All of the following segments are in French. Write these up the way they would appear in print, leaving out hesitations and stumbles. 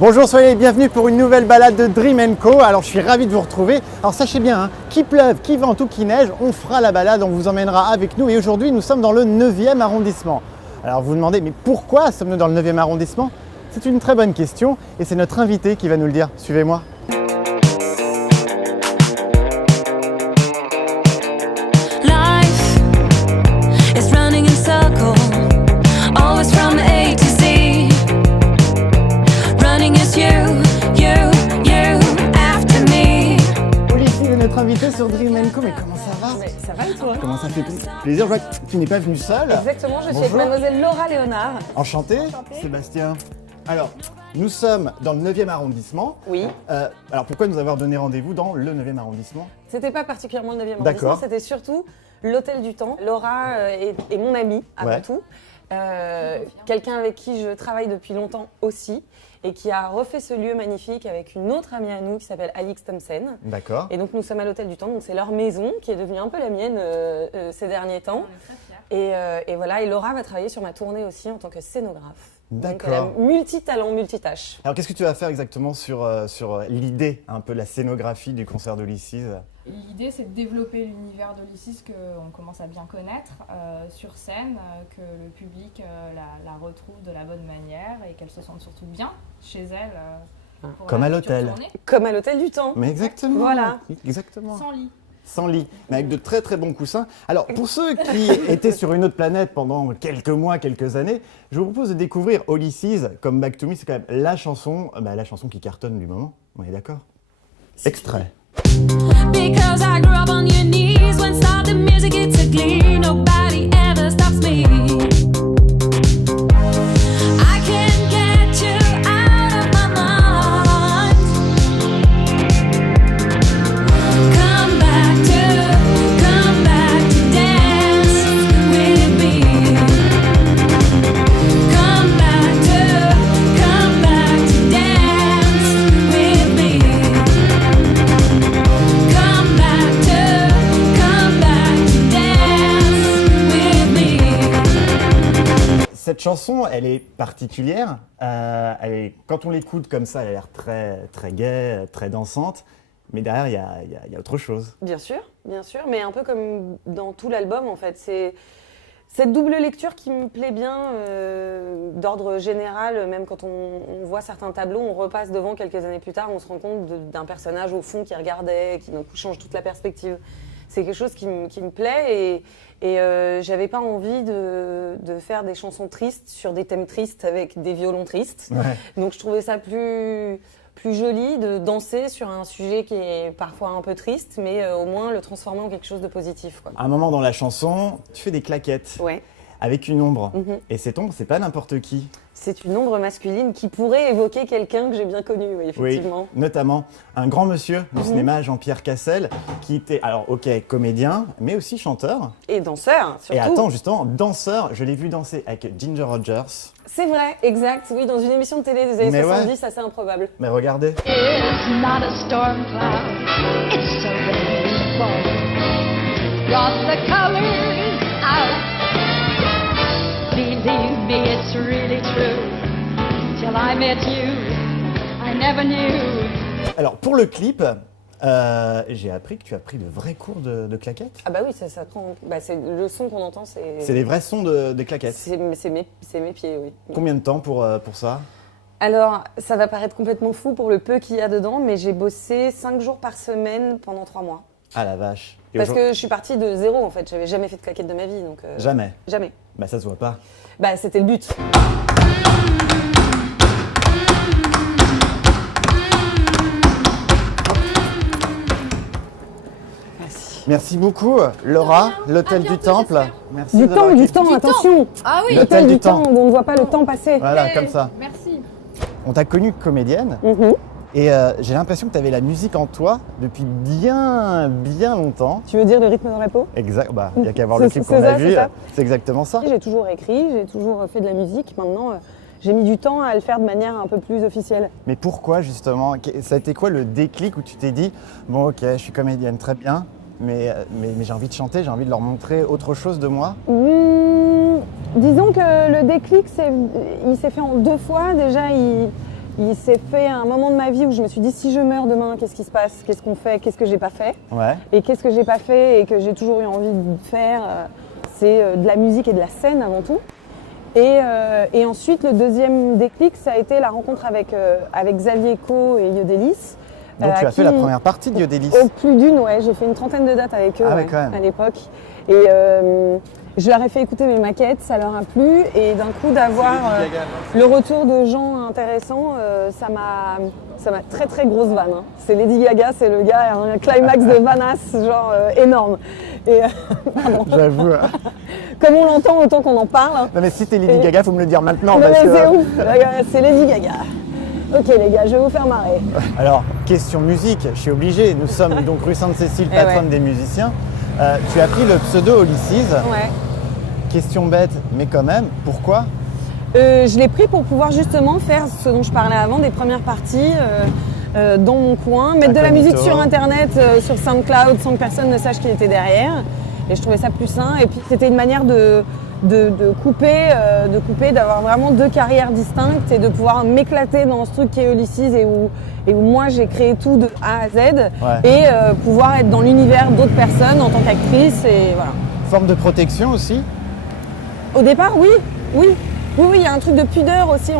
Bonjour, soyez les bienvenus pour une nouvelle balade de Dream Co. Alors je suis ravi de vous retrouver. Alors sachez bien, qu'il pleuve, qu'il vente ou qu'il neige, on fera la balade, on vous emmènera avec nous. Et aujourd'hui, nous sommes dans le 9e arrondissement. Alors vous vous demandez, mais pourquoi sommes-nous dans le 9e arrondissement? C'est une très bonne question et c'est notre invité qui va nous le dire. Suivez-moi. Invité sur Dream Co, mais comment ça va? Mais ça va et toi? Comment ça fait plaisir, je vois que tu n'es pas venu seul. Exactement, je suis avec mademoiselle Laura Léonard. Enchanté, Sébastien. Alors, nous sommes dans le 9e arrondissement. Oui. Alors pourquoi nous avoir donné rendez-vous dans le 9e arrondissement? C'était pas particulièrement le 9e D'accord. arrondissement, c'était surtout l'Hôtel du Temps. Laura est mon amie avant tout. Quelqu'un avec qui je travaille depuis longtemps aussi et qui a refait ce lieu magnifique avec une autre amie à nous qui s'appelle Alix Thompson. D'accord. Et donc nous sommes à l'Hôtel du Temps, donc c'est leur maison qui est devenue un peu la mienne ces derniers temps. On est très fiers. Et voilà, et Laura va travailler sur ma tournée aussi en tant que scénographe. D'accord. Donc elle a multitalent, multitâche. Alors qu'est-ce que tu vas faire exactement sur l'idée, un peu la scénographie du concert d'Ulysses? L'idée, c'est de développer l'univers d'Ulysses qu'on commence à bien connaître sur scène, que le public la retrouve de la bonne manière et qu'elle se sente surtout bien chez elle. Comme à l'hôtel. Comme à l'Hôtel du Temps. Mais exactement. Voilà. Exactement. Sans lit. Sans lit, mais avec de très très bons coussins. Alors pour ceux qui étaient sur une autre planète pendant quelques mois, quelques années, je vous propose de découvrir Ulysses comme Back to Me. C'est quand même la chanson qui cartonne du moment. On est d'accord? Extrait. Because I grew up on your knees when the music gets a glee, nobody ever stops me. I can't get you out of my mind. Come back to dance with me. Come back to dance with me. Come back to dance with me. Cette chanson, elle est particulière. Quand on l'écoute comme ça, elle a l'air très très gaie, très dansante. Mais derrière, il y a autre chose. Bien sûr, mais un peu comme dans tout l'album en fait. C'est cette double lecture qui me plaît bien, d'ordre général, même quand on voit certains tableaux, on repasse devant quelques années plus tard, on se rend compte d'un personnage au fond qui regardait, qui d'un coup change toute la perspective. C'est quelque chose qui me plaît et j'avais pas envie de faire des chansons tristes sur des thèmes tristes avec des violons tristes. Ouais. Donc je trouvais ça plus joli de danser sur un sujet qui est parfois un peu triste, mais au moins le transformer en quelque chose de positif, quoi. À un moment dans la chanson, tu fais des claquettes Ouais. avec une ombre. Mhm. Et cette ombre, c'est pas n'importe qui. C'est une ombre masculine qui pourrait évoquer quelqu'un que j'ai bien connu, oui, effectivement. Oui, notamment un grand monsieur du cinéma, Jean-Pierre Cassel, qui était, alors ok, comédien, mais aussi chanteur. Et danseur, surtout. Et attends, justement, danseur, je l'ai vu danser avec Ginger Rogers. C'est vrai, exact, oui, dans une émission de télé des années Mais 70, assez improbable. Mais regardez. It's not a storm cloud, it's a rainbow. Brought the colors out. Believe me, it's really true. Till I met you, I never knew. Alors, pour le clip, j'ai appris que tu as pris de vrais cours de claquettes. Ah bah oui, ça prend... c'est le son qu'on entend, C'est les vrais sons de claquettes. c'est mes pieds, oui. Combien de temps pour ça? Alors, ça va paraître complètement fou pour le peu qu'il y a dedans, mais j'ai bossé 5 jours par semaine pendant 3 mois. Ah la vache. Et Parce que je suis partie de zéro, en fait. J'avais jamais fait de claquettes de ma vie, donc... Jamais. Jamais. Bah ça se voit pas. Bah, c'était le but. Merci beaucoup, Laura, l'Hôtel du Temple. Merci Du d'avoir temps, été- attention. Ah oui, L'Hôtel du Temps. où on ne voit pas le temps passer. Voilà, comme ça. Merci. On t'a connue comédienne Mhm. et j'ai l'impression que tu avais la musique en toi depuis bien longtemps. Tu veux dire le rythme dans la peau? Exact, bah il n'y a qu'à voir le clip C'est qu'on a ça, vu, c'est ça. c'est exactement ça. J'ai toujours écrit, j'ai toujours fait de la musique. Maintenant, j'ai mis du temps à le faire de manière un peu plus officielle. Mais pourquoi justement? Ça a été quoi le déclic où tu t'es dit, bon ok, je suis comédienne, très bien, mais j'ai envie de chanter, j'ai envie de leur montrer autre chose de moi? Disons que le déclic, il s'est fait en 2 fois. Déjà, il s'est fait un moment de ma vie où je me suis dit si je meurs demain, qu'est-ce qui se passe? Qu'est-ce qu'on fait? Qu'est-ce que j'ai pas fait? Ouais. Et qu'est-ce que j'ai pas fait et que j'ai toujours eu envie de faire? C'est de la musique et de la scène avant tout. Et ensuite, le deuxième déclic, ça a été la rencontre avec Xavier Co et Yodelis. Donc tu à as fait la première partie de Yodelis. Au plus d'une, ouais. J'ai fait une trentaine de dates avec eux Ah ouais, quand même. à l'époque. Et je leur ai fait écouter mes maquettes, ça leur a plu. Et d'un coup, d'avoir le retour de gens intéressants, ça m'a très très grosse vanne. Hein. C'est Lady Gaga, c'est le gars, un climax de vanasse, genre énorme. Et, pardon. J'avoue. Comme on l'entend, autant qu'on en parle. Hein. Non mais si t'es Lady Gaga, faut me le dire maintenant. Non, parce mais que... c'est ouf, c'est Lady Gaga. Ok les gars, je vais vous faire marrer. Alors, question musique, je suis obligé. Nous sommes donc rue Sainte-Cécile, Eh patronne ouais. des musiciens. Tu as pris le pseudo Ulysses. Ouais. Question bête, mais quand même, pourquoi? Je l'ai pris pour pouvoir justement faire ce dont je parlais avant, des premières parties dans mon coin, mettre de la Incognito. musique sur internet, sur SoundCloud, sans que personne ne sache qui était derrière. Et je trouvais ça plus sain. Et puis c'était une manière de couper, d'avoir vraiment deux carrières distinctes et de pouvoir m'éclater dans ce truc qui est Ulysses et où moi j'ai créé tout de A à Z et pouvoir être dans l'univers d'autres personnes en tant qu'actrice et voilà. Forme de protection aussi? Au départ, oui, il y a un truc de pudeur aussi.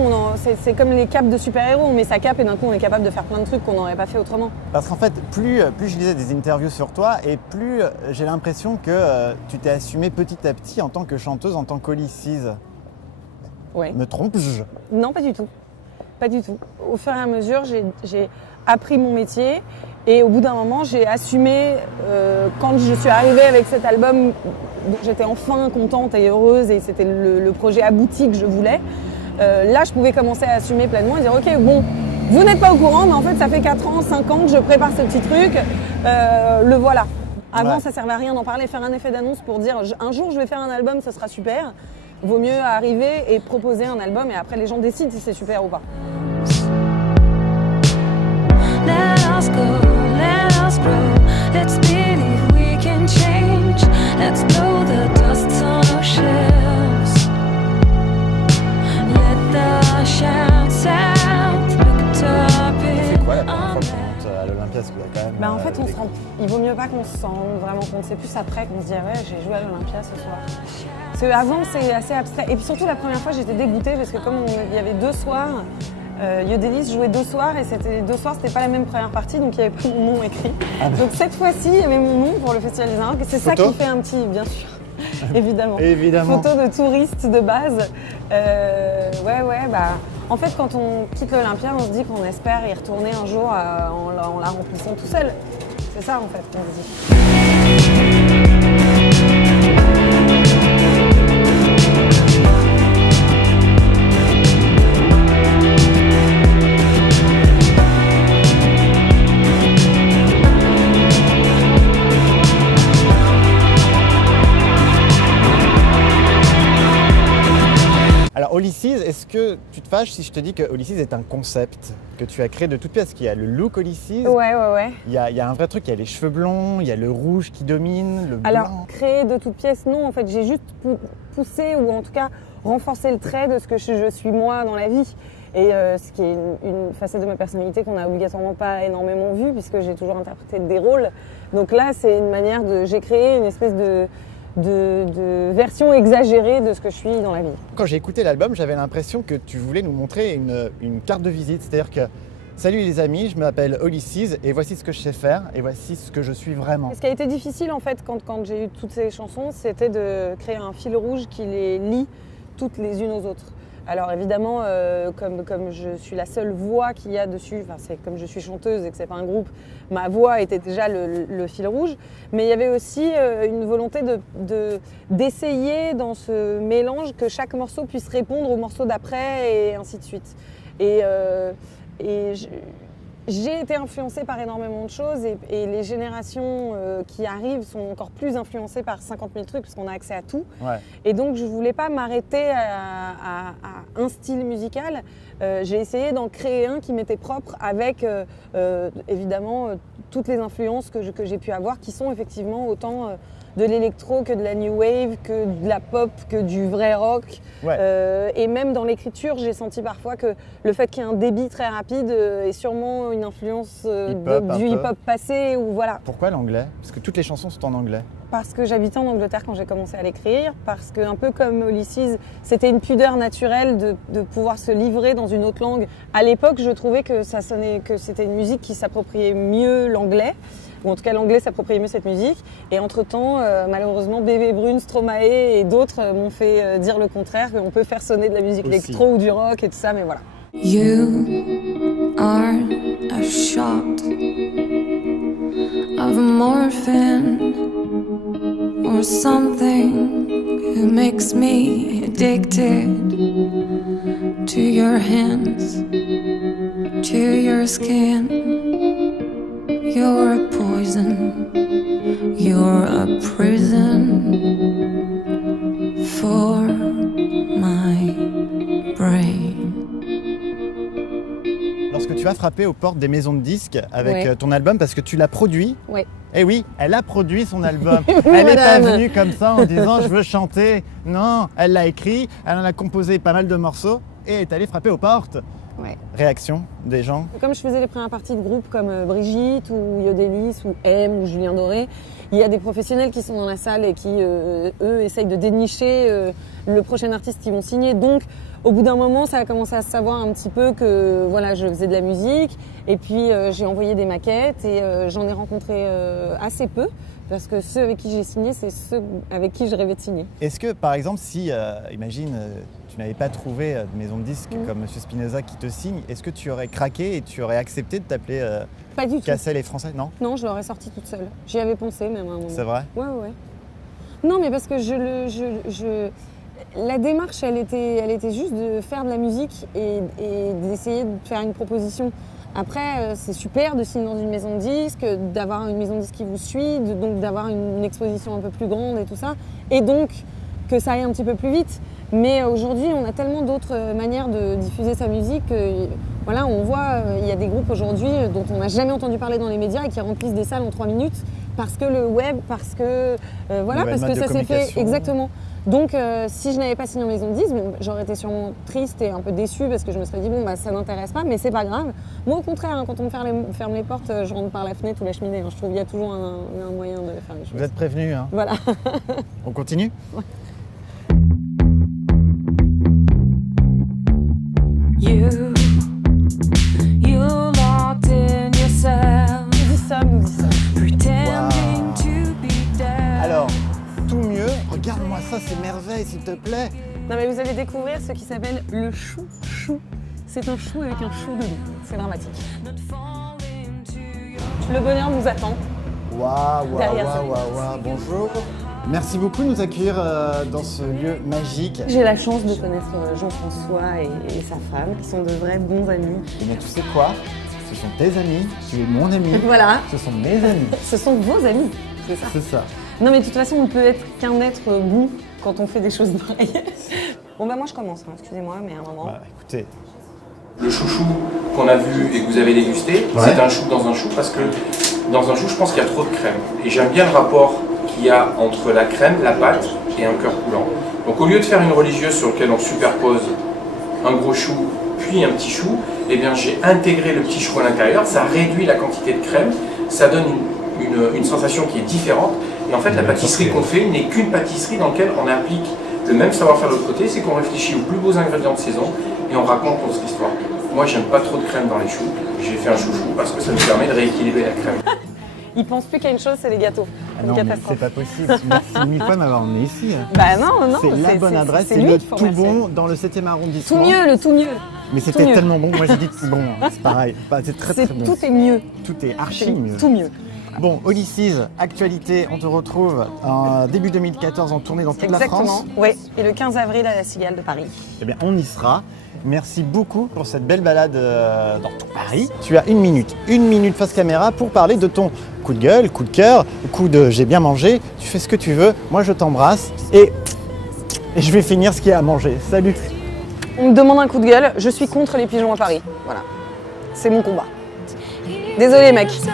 C'est comme les capes de super-héros. On met sa cape et d'un coup, on est capable de faire plein de trucs qu'on n'aurait pas fait autrement. Parce qu'en fait, plus je lisais des interviews sur toi et plus j'ai l'impression que tu t'es assumée petit à petit en tant que chanteuse, en tant qu'Ulysses. Ouais. Me trompe-je? Non, pas du tout. Pas du tout. Au fur et à mesure, j'ai appris mon métier et au bout d'un moment, j'ai assumé quand je suis arrivée avec cet album dont j'étais enfin contente et heureuse et c'était le projet abouti que je voulais. Là, je pouvais commencer à assumer pleinement et dire ok, bon, vous n'êtes pas au courant, mais en fait, ça fait 4 ans, 5 ans que je prépare ce petit truc. Le voilà. Avant, Ouais. ça servait à rien d'en parler, faire un effet d'annonce pour dire un jour, je vais faire un album, ce sera super. Vaut mieux arriver et proposer un album et après, les gens décident si c'est super ou pas. Let us go, let us grow. Let's believe we can change. Let's blow the dust on our shelves. Let the shouts out. Look up C'est quoi la première in fois que tu montes à l'Olympia? Parce qu'il y a quand même, Bah en fait, des- il vaut mieux pas qu'on se rende vraiment compte. C'est plus après qu'on se dit ouais, j'ai joué à l'Olympia ce soir. Parce qu'avant, c'est assez abstrait. Et puis surtout, la première fois, j'étais dégoûtée parce que comme il y avait 2 soirs, Yodelis jouait 2 soirs et c'était 2 soirs, c'était pas la même première partie, donc il n'y avait pas mon nom écrit. Donc cette fois-ci, il y avait mon nom pour le Festival des Arts. C'est ça Photo qui fait un petit, bien sûr, évidemment. Évidemment. Photo de touriste de base. En fait, quand on quitte l'Olympia, on se dit qu'on espère y retourner un jour en la remplissant tout seul. C'est ça, en fait, qu'on se dit. Alors Ulysses, est-ce que tu te fâches si je te dis que Ulysses est un concept que tu as créé de toutes pièces? Parce qu'il y a le look Ulysses, Ouais. il y a un vrai truc, il y a les cheveux blonds, il y a le rouge qui domine, le blanc. Alors, créer de toutes pièces, non. En fait, j'ai juste poussé ou en tout cas renforcé le trait de ce que je suis moi dans la vie. Et ce qui est une facette de ma personnalité qu'on n'a obligatoirement pas énormément vue puisque j'ai toujours interprété des rôles. Donc là, c'est une manière j'ai créé une espèce de version exagérée de ce que je suis dans la vie. Quand j'ai écouté l'album, j'avais l'impression que tu voulais nous montrer une carte de visite. C'est-à-dire que, salut les amis, je m'appelle Ulysses et voici ce que je sais faire et voici ce que je suis vraiment. Ce qui a été difficile en fait quand j'ai eu toutes ces chansons, c'était de créer un fil rouge qui les lie toutes les unes aux autres. Alors évidemment, comme je suis la seule voix qu'il y a dessus, enfin c'est comme je suis chanteuse et que c'est pas un groupe, ma voix était déjà le fil rouge. Mais il y avait aussi une volonté d'essayer dans ce mélange que chaque morceau puisse répondre au morceau d'après et ainsi de suite. Et j'ai été influencée par énormément de choses et les générations qui arrivent sont encore plus influencées par 50 000 trucs parce qu'on a accès à tout. Ouais. Et donc je ne voulais pas m'arrêter à un style musical. J'ai essayé d'en créer un qui m'était propre avec évidemment toutes les influences que j'ai pu avoir qui sont effectivement autant de l'électro, que de la new wave, que de la pop, que du vrai rock. Ouais. Et même dans l'écriture, j'ai senti parfois que le fait qu'il y ait un débit très rapide est sûrement une influence Hip-hop, du un peu. hip-hop passé. Ou voilà. Pourquoi l'anglais? Parce que toutes les chansons sont en anglais. Parce que j'habitais en Angleterre quand j'ai commencé à l'écrire, parce que un peu comme Ulysses, c'était une pudeur naturelle de pouvoir se livrer dans une autre langue. À l'époque, je trouvais que ça sonnait, que c'était une musique qui s'appropriait mieux l'anglais, ou en tout cas l'anglais s'appropriait mieux cette musique. Et entre-temps, malheureusement, Bébé Brune, Stromae et d'autres m'ont fait dire le contraire, qu'on peut faire sonner de la musique Aussi. électro ou du rock et tout ça, mais voilà. You are a shot of morphine or something who makes me addicted to your hands, to your skin. You're a poison, you're a prison for my brain. Lorsque tu as frappé aux portes des maisons de disques avec Ouais. ton album, parce que tu l'as produit. Ouais. Eh oui, elle a produit son album. Elle n'est pas madame. venue comme ça en disant je veux chanter. Non, elle l'a écrit, elle en a composé pas mal de morceaux et est allée frapper aux portes. Ouais. Réaction des gens. Comme je faisais les premières parties de groupes comme Brigitte ou Yodelis ou M ou Julien Doré, il y a des professionnels qui sont dans la salle et qui, eux, essayent de dénicher le prochain artiste qu'ils vont signer. Donc, au bout d'un moment, ça a commencé à se savoir un petit peu que voilà, je faisais de la musique. Et puis, j'ai envoyé des maquettes et j'en ai rencontré assez peu. Parce que ceux avec qui j'ai signé, c'est ceux avec qui je rêvais de signer. Est-ce que, par exemple, si, imagine, tu n'avais pas trouvé de maison de disques comme Monsieur Spinoza qui te signe, est-ce que tu aurais craqué et tu aurais accepté de t'appeler Pas du tout. Cassel et Français? Non? Non, je l'aurais sorti toute seule. J'y avais pensé même à un moment. C'est vrai? Ouais. Non, mais parce que la démarche, elle était juste de faire de la musique et d'essayer de faire une proposition. Après, c'est super de signer dans une maison de disques, d'avoir une maison de disques qui vous suit, donc d'avoir une exposition un peu plus grande et tout ça, et donc que ça aille un petit peu plus vite. Mais aujourd'hui, on a tellement d'autres manières de diffuser sa musique. Voilà, on voit, il y a des groupes aujourd'hui dont on n'a jamais entendu parler dans les médias et qui remplissent des salles en 3 minutes parce que le web, parce que voilà, Nouvelle parce que mode de ça s'est fait communication. exactement. Donc, si je n'avais pas signé en maison de disques, bon, j'aurais été sûrement triste et un peu déçue parce que je me serais dit bon, bah ça n'intéresse pas, mais c'est pas grave. Moi, au contraire, hein, quand on me ferme les portes, je rentre par la fenêtre ou la cheminée. Hein. Je trouve qu'il y a toujours un moyen de faire les choses. Vous êtes prévenus, hein? Voilà. On continue? You locked in yourself, Nous y sommes. pretending to be dead. Alors, tout mieux. Regarde-moi ça, c'est merveille, s'il te plaît. Non, mais vous allez découvrir ce qui s'appelle le chou-chou. C'est un chou avec un chou dedans. C'est dramatique. Le bonheur nous attend. Waouh, Derrière ça. bonjour. Merci beaucoup de nous accueillir dans ce lieu magique. J'ai la chance de connaître Jean-François et sa femme, qui sont de vrais bons amis. Mais tu sais quoi? Ce sont tes amis, tu es mon ami. Voilà, Ce sont mes amis. ce sont vos amis, c'est ça. C'est ça. Non, mais de toute façon, on ne peut être qu'un être bon quand on fait des choses pareilles. Bon, bah moi je commence, hein, excusez-moi, mais à un moment... Bah, écoutez, Le chouchou qu'on a vu et que vous avez dégusté, Ouais. c'est un chou dans un chou parce que dans un chou, je pense qu'il y a trop de crème. Et j'aime bien le rapport qu'il y a entre la crème, la pâte et un cœur coulant. Donc au lieu de faire une religieuse sur laquelle on superpose un gros chou puis un petit chou, eh bien j'ai intégré le petit chou à l'intérieur, ça réduit la quantité de crème, ça donne une sensation qui est différente. Et en fait, la pâtisserie qu'on fait n'est qu'une pâtisserie dans laquelle on applique le même savoir-faire de l'autre côté, c'est qu'on réfléchit aux plus beaux ingrédients de saison et on raconte notre histoire. Moi, j'aime pas trop de crème dans les choux. J'ai fait un chouchou parce que ça nous permet de rééquilibrer la crème. Ils pensent plus qu'à une chose, c'est les gâteaux. ah Une non, mais catastrophe. c'est pas possible. Merci mille fois de m'avoir emmené ici. Bah non, C'est la bonne adresse, c'est lui le qu'il faut tout remercier. bon dans le 7e arrondissement. Tout mieux, le tout mieux. Mais tout c'était mieux. tellement bon, moi j'ai dit tout bon, hein. C'est pareil. Bah, c'est très très bon. Tout est mieux. Tout est archi C'est mieux. tout mieux. Bon, Ulysses, actualité, on te retrouve en début 2014 en tournée dans toute la France. Exactement. Oui. Et le 15 avril à la Cigale de Paris. Eh bien, on y sera. Merci beaucoup pour cette belle balade dans tout Paris. Tu as une minute face caméra pour parler de ton coup de gueule, coup de cœur, coup de j'ai bien mangé. Tu fais ce que tu veux. Moi, je t'embrasse et je vais finir ce qu'il y a à manger. Salut. On me demande un coup de gueule, je suis contre les pigeons à Paris. Voilà. C'est mon combat. Désolé, mec. Stop